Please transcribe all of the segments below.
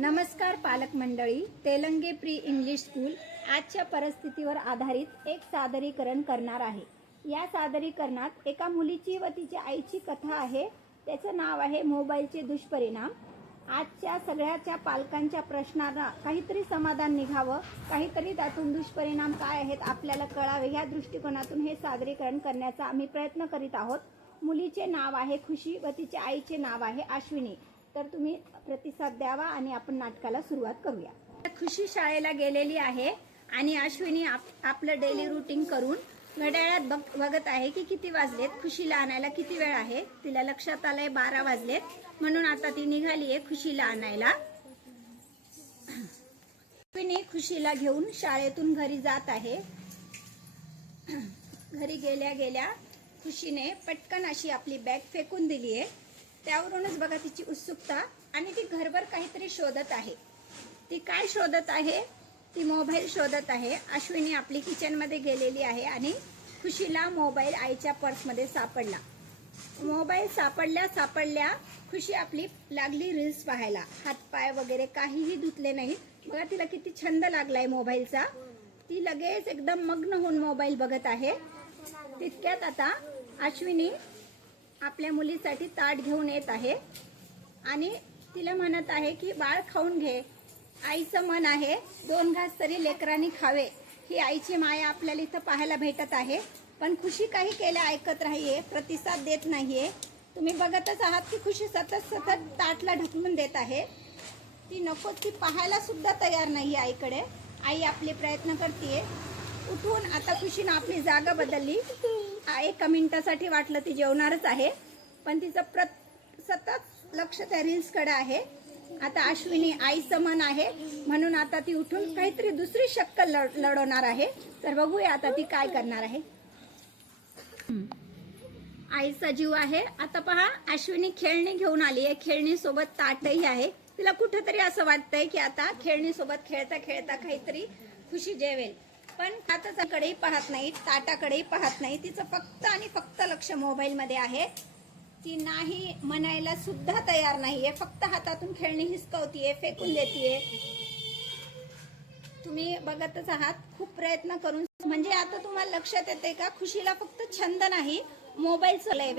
नमस्कार पालक मंडळी, तेलंगे प्री इंग्लिश स्कूल आजच्या परिस्थितीवर आधारित एक सादरीकरण करणार आहे। या सादरीकरणात एका मुलीची व तिच्या आईची कथा आहे। त्याचं नाव आहे मोबाईलचे दुष्परिणाम। आजच्या सगळ्याच्या पालकांच्या प्रश्नांना काहीतरी समाधान निघावं, काहीतरी त्यातून दुष्परिणाम काय आहेत आपल्याला कळावे, या दृष्टिकोनातून हे सादरीकरण करण्याचा आम्ही प्रयत्न करीत आहोत। मुलीचे नाव आहे खुशी व तिच्या आईचे नाव आहे अश्विनी। तर तुम्ही प्रतिसाद द्यावा आणि आपण नाटकाला सुरुवात करूया। खुशी शाळेला गेलेली आहे आणि अश्विनी आपलं डेली रूटीन करून घड्याळात बघत आहे की किती वाजलेत, खुशीला आणायला किती वेळ आहे। तिला लक्षात आलंय 12 वाजलेत, म्हणून आता ती निघाली आहे खुशीला आणायला। अश्विनी खुशीला घेऊन शाळेतून घरी जात आहे। घरी गेल्या गेल्या खुशीने पटकन अशी आपली बॅग फेकून दिली आहे। त्यावरूनच बघा तिची उत्सुकता, आणि ती घरभर काहीतरी शोधत आहे। ती काय शोधत आहे? ती मोबाईल शोधत आहे। अश्विनी आपली किचन मध्ये गेलेली आहे आणि खुशीला मोबाईल आईच्या पर्स मध्ये सापडला। मोबाईल सापडल्या खुशी आपली लागली रील्स पाहायला। हातपाय वगैरे काहीही धुतले नाहीत। बघा तिला किती छंद लागलाय मोबाईलचा। ती लगेच एकदम मग्न होऊन मोबाईल बघत आहे। तितक्यात आता अश्विनी आपल्या मुलीसाठी ताट घेऊन येत आहे आणि तिला म्हणत आहे की बाळ खाऊन घे, आईचं मन आहे 2 घास तरी लेकरांनी खावे। ही आईची माया आपल्याला इथं पाहायला भेटत आहे। पण खुशी काही केल्या ऐकत नाहीये, प्रतिसाद देत नाहीये। तुम्ही बघतच आहात की खुशी सतत ताटला ढकलून देत आहे। ती नको ती पाहायला सुद्धा तयार नाहीये आईकडे। आई आपले प्रयत्न करते उठून। आता खुशीने आपली जागा बदलली। 1 मिनिटासाठी वाटलं ती जेवणारच आहे, पण तिचं सतत लक्ष त्या रील्स कडे आहे। आता अश्विनी आईचं मन आहे म्हणून आता ती उठून काहीतरी दुसरी शक्कल लढवणार आहे। तर बघूया आता ती काय करणार आहे। आईचा जीव आहे। आता पहा अश्विनी खेळणी घेऊन आली आहे। खेळणी सोबत ताटही आहे। तिला कुठेतरी असं वाटतंय की आता खेळणी सोबत खेळता खेळता काहीतरी खुशी जेवेल, पण ताटाकडेही पाहत नाही, ताटाकडेही पाहत नाही। तिचं फक्त आणि फक्त लक्ष मोबाईल मध्ये आहे। ती नाही म्हणायला सुद्धा तयार नाहीये, फक्त हातातून खेळणी हिसकवतीये, फेकून देतीये। तुम्ही बघतच आहात खूप प्रयत्न करून। म्हणजे आता तुम्हाला लक्षात येते का खुशीला फक्त छंद नाही, मोबाईलचं लय।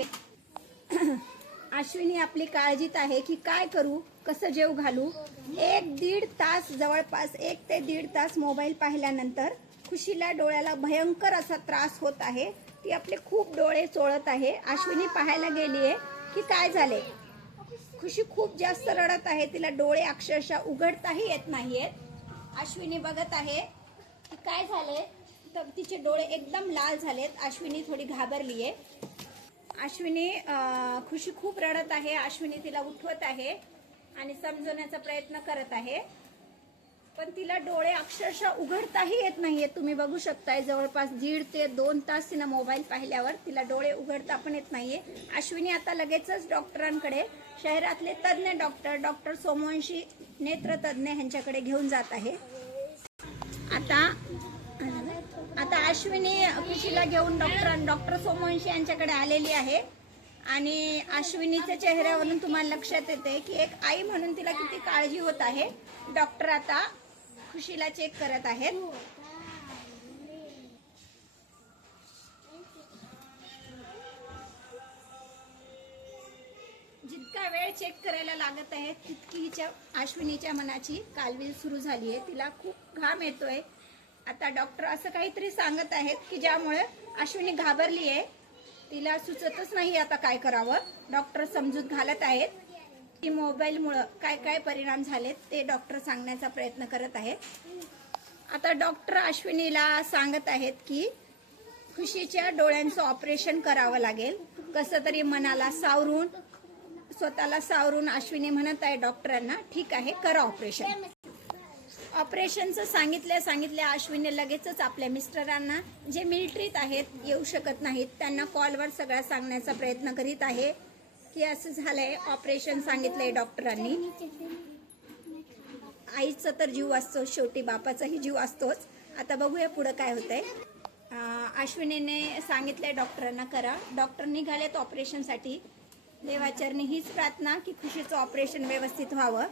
अश्विनी आपली काळजीत आहे की काय करू, कसं जेव घालू। 1-1.5 तास, जवळपास 1 ते 1.5 तास मोबाईल पाहिल्यानंतर खुशीला डोळ्याला भयंकर असा त्रास होत आहे। ती आपले खूप डोळे चोळत आहे। अश्विनी पाहायला गेलीये की काय झाले। खुशी खूप जास्त रडत आहे। तिला डोळे अक्षरशः उघडताही येत नाहीयेत। अश्विनी बघत आहे की काय झाले, तर तिचे डोळे एकदम लाल झालेत। अश्विनी थोडी घाबरलीये। खुशी खूप रडत आहे। अश्विनी तिला उठवत आहे आणि समजवण्याचा प्रयत्न करत आहे, पण तिला डोळे अक्षरशः उघडताही येत नाहीये। तुम्ही बघू शकताय जवळपास 1.5 ते 2 तास तिने मोबाईल पाहिल्यावर तिला डोळे उघडता पण येत नाहीये। अश्विनी आता लगेचच डॉक्टरांकडे, शहरातले तज्ञ डॉक्टर सोमवंशी नेत्रतज्ञ यांच्याकडे घेऊन जात आहे। आता अश्विनी खुशीला घेऊन डॉक्टर सोमवंशी यांच्याकडे आलेली आहे आणि अश्विनीच्या चेहऱ्यावरून तुम्हाला लक्षात येते की एक आई म्हणून तिला किती काळजी होत आहे। डॉक्टर आता खुशीला चेक करत आहेत। जितका वेळ चेक करायला लागत आहे तितकी हिच्या अश्विनीच्या मनाची कालवील सुरू झाली आहे। तिला खूप घाम येतोय। आता डॉक्टर असं काहीतरी सांगत आहेत की ज्यामुळे अश्विनी घाबरली आहे। तिला सुचतच नाही आता काय करावं। डॉक्टर समजूत घालत आहेत की मोबाईलमुळे काय काय परिणाम झालेत ते डॉक्टर सांगण्याचा प्रयत्न करत आहेत। आता डॉक्टर अश्विनीला सांगत आहेत की खुशीच्या डोळ्यांचं ऑपरेशन करावं लागेल। कसं तरी मनाला सावरून, स्वतःला सावरून अश्विनी म्हणत आहे डॉक्टरांना, ठीक आहे करा ऑपरेशन। ऑपरेशनचं सांगितल्या अश्विनी लगेचच आपल्या मिस्टरांना, जे मिलिटरीत आहेत, येऊ शकत नाहीत, त्यांना कॉलवर सगळं सांगण्याचा प्रयत्न करीत आहे की असं झालंय, ऑपरेशन सांगितलंय डॉक्टरांनी। आईचा तर जीव असतो, शेवटी बापाचाही जीव असतोच। आता बघूया पुढे काय होतंय। अश्विनीने सांगितलंय डॉक्टरांना करा। डॉक्टर निघालेत ऑपरेशनसाठी। देवाचरणी हीच प्रार्थना की खुशीचं ऑपरेशन व्यवस्थित व्हावं।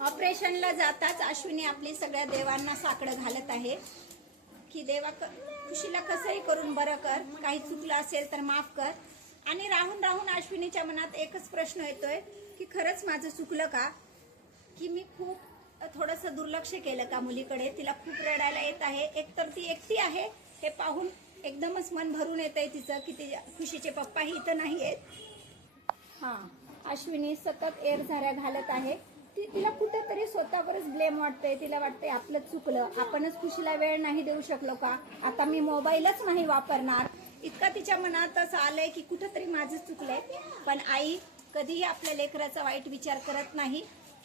ऑपरेशनला जाताच अश्विनी आपली सगळ्या देवांना साकडं घालत आहे की देवा खुशीला कसंही करून बरं कर, काही चुकलं असेल तर माफ कर. आणि राहून राहून अश्विनीच्या मनात एकच प्रश्न येतोय की खरंच माझं चुकलं का, की मी खूप थोडंसं दुर्लक्ष केलं का मुलीकडे. तिला खूप रडायला येत आहे. एकतर ती एकटी आहे हे पाहून एकदमच मन भरून येत आहे तिचं की तिच्या खुशीचे पप्पाही इथं नाही आहेत. हां, अश्विनी सतत एरझाऱ्या घालत आहे. तिला कुठेतरी स्वतःवरच ब्लेम वाटतंय. तिला वाटतंय आपलं चुकलं, आपणच खुशीला वेळ नाही देऊ शकलो का, आता मी मोबाईलच नाही वापरणार. इतका तिच्या मनातच आलंय की कुठेतरी माझं चुकलंय. पण आई कधीही आपल्या लेकराचा वाईट विचार करत नाही.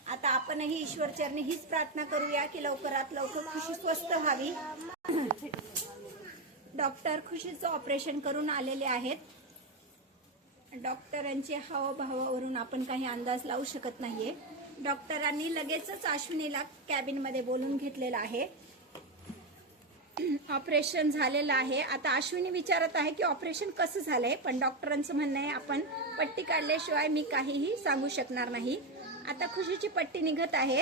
आता आपणही ईश्वरचरणी हीच प्रार्थना करूया की लवकरात लवकर खुशी स्वस्थ व्हावी. डॉक्टर खुशीचं ऑपरेशन करून आलेले आहेत. डॉक्टरांच्या हावभावावरून आपण काही अंदाज लावू शकत नाहीये. डॉक्टरांनी लगेचच अश्विनीला कॅबिनमध्ये बोलून घेतलेलं आहे. ऑपरेशन झालेलं आहे. आता अश्विनी विचारत आहे की ऑपरेशन कसं झालंय, पण डॉक्टरांचं म्हणणं आहे आपण पट्टी काढल्याशिवाय मी काहीही सांगू शकणार नाही. आता खुशीची पट्टी निघत आहे.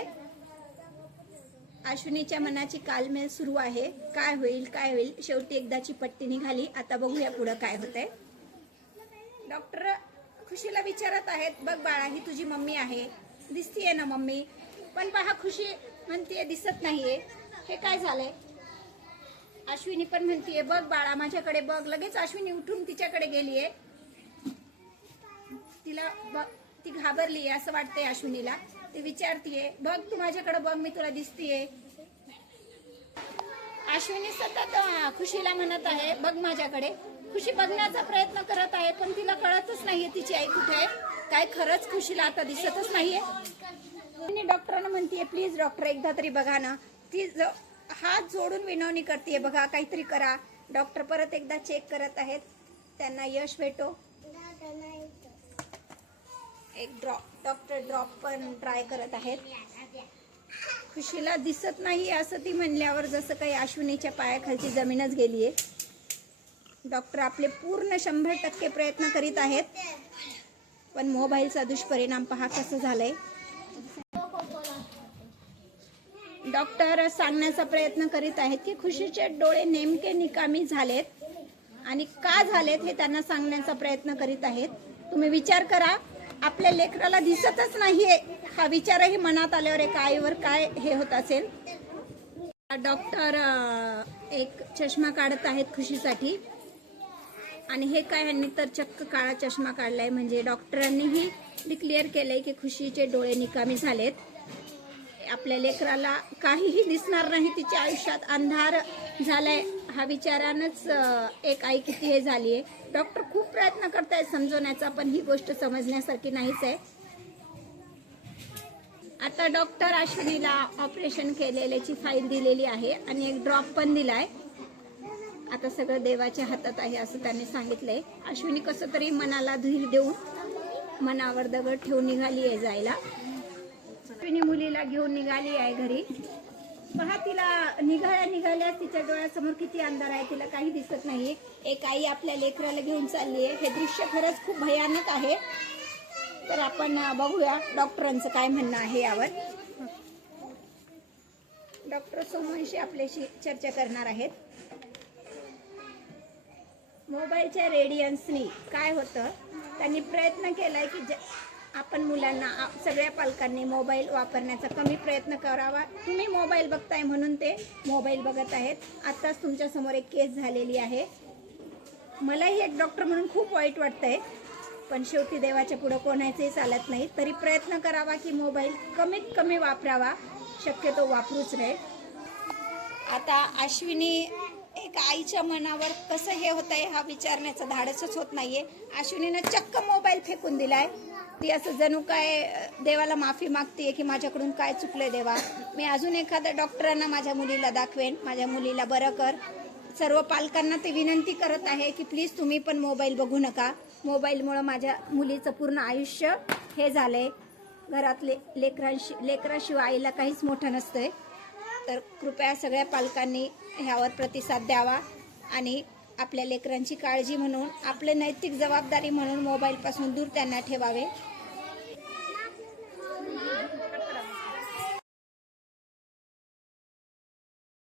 अश्विनीच्या मनाची कालमेल सुरू आहे. काय होईल काय होईल, शेवटी एकदाची पट्टी निघाली. आता बघूया पुढं काय होतंय. डॉक्टर खुशीला विचारत आहेत, बघ बाळा ही तुझी मम्मी आहे, दिसतीये ना मम्मी, पण पहा खुशी म्हणतीये दिसत नाहीये, हे काय झालंय. अश्विनी पण म्हणतीये बघ बाळा माझ्याकडे बघ. लगेच अश्विनी उठून तिच्याकडे गेलीये. तिला ती घाबरलीये असं वाटतंय अश्विनीला. ती विचारतीये बघ तू माझ्याकडे बघ, मी तुला दिसतीये. अश्विनी सतत खुशीला म्हणत आहे बघ माझ्याकडे. खुशी बघण्याचा प्रयत्न करत आहे पण तिला कळतच नाहीये तिची आई कुठे आहे. काय खरंच खुशीला आता दिसतच नाहीये. डॉक्टरांना म्हणतीये प्लीज डॉक्टर एकदा तरी बघा ना. ती हात जोडून विनवणी करते, बघा काहीतरी करा. डॉक्टर परत एकदा चेक करत आहेत. त्यांना यश भेटो. एक डॉक्टर ड्रॉप पण ट्राय करत आहेत. खुशीला दिसत नाही असं ती म्हणल्यावर जसं काही अश्विनीच्या पायाखालची जमीनच गेलीये. डॉक्टर आपले पूर्ण 100% प्रयत्न करीत आहेत, पण मोबाईलचा दुष्परिणाम पहा कसं झालंय. डॉक्टर सांगण्याचा प्रयत्न करीत आहेत की खुशीचे डोळे नेमके निकामी झालेत आणि का झालेत हे त्यांना सांगण्याचा प्रयत्न करीत आहेत. तुम्ही विचार करा, आपल्या लेकराला दिसतच नाहीये हा विचारही मनात आल्यावर एका आईवर काय हे होत असेल. डॉक्टर एक चष्मा काढत आहेत खुशीसाठी आणि हे काय ह्यांनी तर चक्क काळा चष्मा काढलाय. म्हणजे डॉक्टरांनीही डिक्लेअर केलंय की खुशीचे डोळे निकामी झालेत. आपल्या लेकराला काहीही दिसणार नाही, तिच्या आयुष्यात अंधार झालाय हा विचारानंच एक आई किती हे झालीये. डॉक्टर खूप प्रयत्न करतायत समजवण्याचा, पण ही गोष्ट समजण्यासारखी नाहीच आहे. आता डॉक्टर अश्विनीला ऑपरेशन केलेल्याची फाईल दिलेली आहे आणि एक ड्रॉप पण दिलाय. आता सगळं देवाच्या हातात आहे असं त्यांनी सांगितलंय. अश्विनी कसं तरी मनाला धीर देऊन मनावर दगड ठेवून निघाली आहे जायला. अश्विनी मुलीला घेऊन निघाली आहे घरी. पहा तिला निघाल्या तिच्या डोळ्यासमोर किती अंधार आहे, तिला काही दिसत नाही. एक आई आपल्या लेकराला घेऊन चालली आहे. हे दृश्य खरंच खूप भयानक आहे. तर आपण बघूया डॉक्टरांचं काय म्हणणं आहे यावर. डॉक्टर सोमवंशी आपल्याशी चर्चा करणार आहेत. मोबाईलच्या रेडियन्सनी काय होतं, त्यांनी प्रयत्न केलाय की आपण मुलांना सगळ्या पालकांनी मोबाईल वापरण्याचा कमी प्रयत्न करावा. तुम्ही मोबाईल बघताय म्हणून ते मोबाईल बघत आहेत. आत्ताच तुमच्या समोर एक केस झालेली आहे. मलाही एक डॉक्टर म्हणून खूप वाईट वाटतंय, पण शेवटी देवाच्या पुढे कोणाचंही चालत नाही. तरी प्रयत्न करावा की मोबाईल कमीत कमी वापरावा, शक्यतो वापरूच नये. आता अश्विनी एक आईच्या मनावर कसं हे होतंय हा विचारण्याचं धाडसच होत नाहीये. अश्विनीनं चक्क मोबाईल फेकून दिलाय. ती असं जणू काय देवाला माफी मागतेय की माझ्याकडून काय चुकलंय देवा, मी अजून एखाद्या डॉक्टरांना माझ्या मुलीला दाखवेन, माझ्या मुलीला बरं कर. सर्व पालकांना ते विनंती करत आहे की प्लीज तुम्ही पण मोबाईल बघू नका. मोबाईलमुळं माझ्या मुलीचं पूर्ण आयुष्य हे झालंय. घरातले लेकराशिवाय आईला काहीच मोठं नसतंय. तर कृपया सगळ्या पालकांनी ह्यावर प्रतिसाद द्यावा आणि आपल्या लेकरांची काळजी म्हणून, आपले नैतिक जबाबदारी म्हणून मोबाईलपासून दूर त्यांना ठेवावे.